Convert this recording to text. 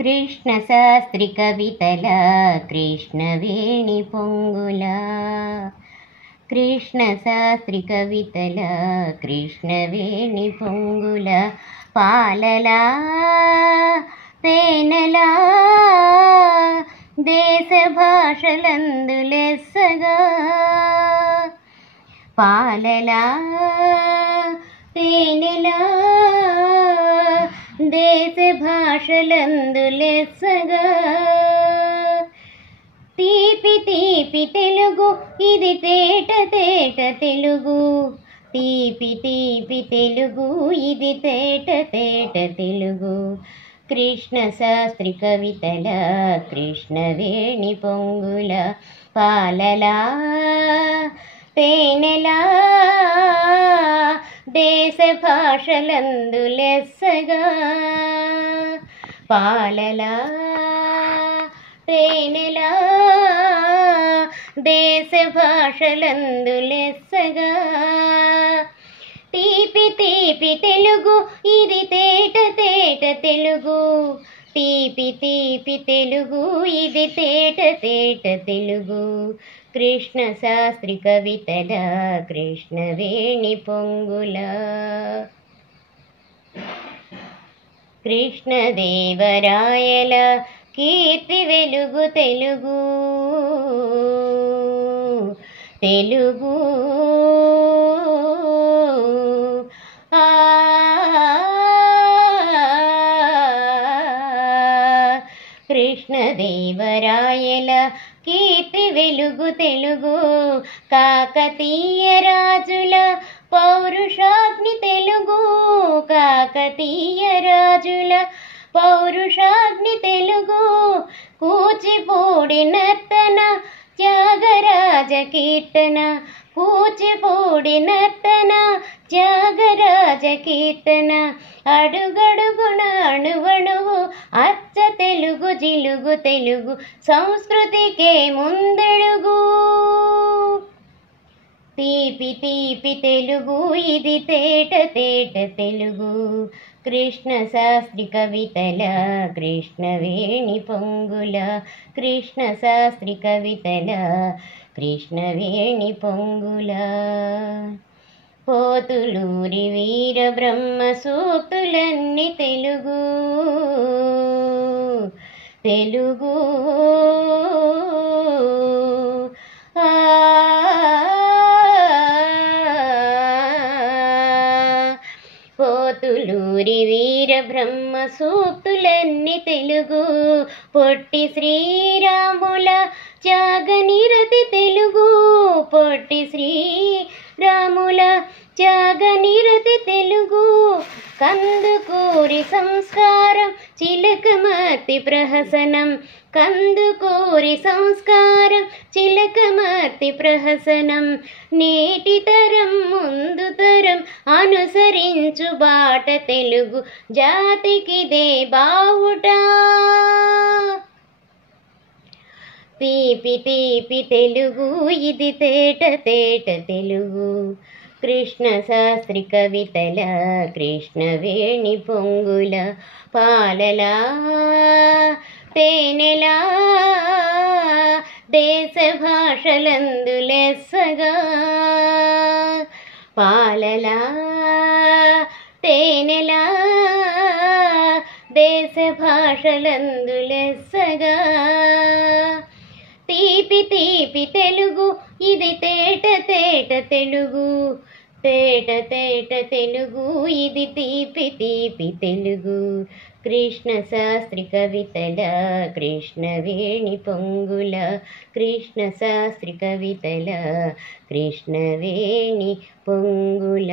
కృష్ణ శాస్త్రి కవితల కృష్ణవేణి పొంగుల కృష్ణ శాస్త్రి కవితల కృష్ణవేణి పొంగుల పాలలా తేనెలా దేశ భాషలందు లెస్సగా పాలలా తేనెలా దేశ భాషలందు లెస్సగా తీపి తీపి తెలుగు ఇది తేట తేట తెలుగు తీపి తీపి తెలుగు ఇది తేట తేట తెలుగు కృష్ణ శాస్త్రి కవితల కృష్ణవేణి పొంగుల పాలలా తేనెలా దేశ భాషలందు లెస్సగా పాలలా తేనెలా దేశ భాషలందు లెస్సగా తీపి తీపి తెలుగు ఇది తేట తేట తెలుగు తీపి తీపి తెలుగు ఇది తేట తేట తెలుగు కృష్ణ శాస్త్రి కవితల కృష్ణవేణి పొంగుల కృష్ణదేవరాయల కీర్తి వెలుగు తెలుగు తెలుగు కృష్ణదేవరాయల కీర్తి వెలుగు తెలుగు కాకతీయ రాజుల పౌరుషాగ్ని తెలుగు కాకతీయ రాజుల పౌరుషాగ్ని తెలుగు కూచిపూడి నర్తన త్యాగరాజ కీర్తన కూచిపూడి నర్తన త్యాగరాజ కీర్తన అడుగడుగున అణువణువు అచ్చ తెలుగు జిలుగు తెలుగు సంస్కృతికే ముందడుగు తీపి తీపి తెలుగు ఇది తేట తేట తెలుగు కృష్ణ శాస్త్రి కవితల కృష్ణవేణి పొంగుల కృష్ణ శాస్త్రి కవితల కృష్ణవేణి పొంగుల పోతులూరి వీర బ్రహ్మ సూక్తులన్నీ తెలుగు తెలుగు పోతులూరి వీర బ్రహ్మ సూక్తులన్నీ తెలుగు పొట్టి శ్రీరాముల త్యాగనిరతి తెలుగు పొట్టి శ్రీరాముల త్యాగనిరతి తెలుగు కందుకూరి సంస్కారం చిలకమర్తి ప్రహసనం కందుకూరి సంస్కారం చిలకమర్తి ప్రహసనం నేటి తరం ముందు తరం అనుసరించు బాట తెలుగు జాతికిదే బావుట తీపి తీపి తెలుగు ఇది తేట తేట తెలుగు కృష్ణ శాస్త్రి కవితల కృష్ణవేణి పొంగుల పాలలా తేనెలా దేశ భాషలందు లెస్సగా పాలలా తేనెలా దేశ భాషలందు లెస్సగా తీపి తీపి తెలుగు ఇది తేట తేట తెలుగు తేట తేట తెలుగు ఇది తీపి తీపి తెలుగు కృష్ణ శాస్త్రి కవితల కృష్ణవేణి పొంగుల కృష్ణ శాస్త్రి కవితల కృష్ణవేణి పొంగుల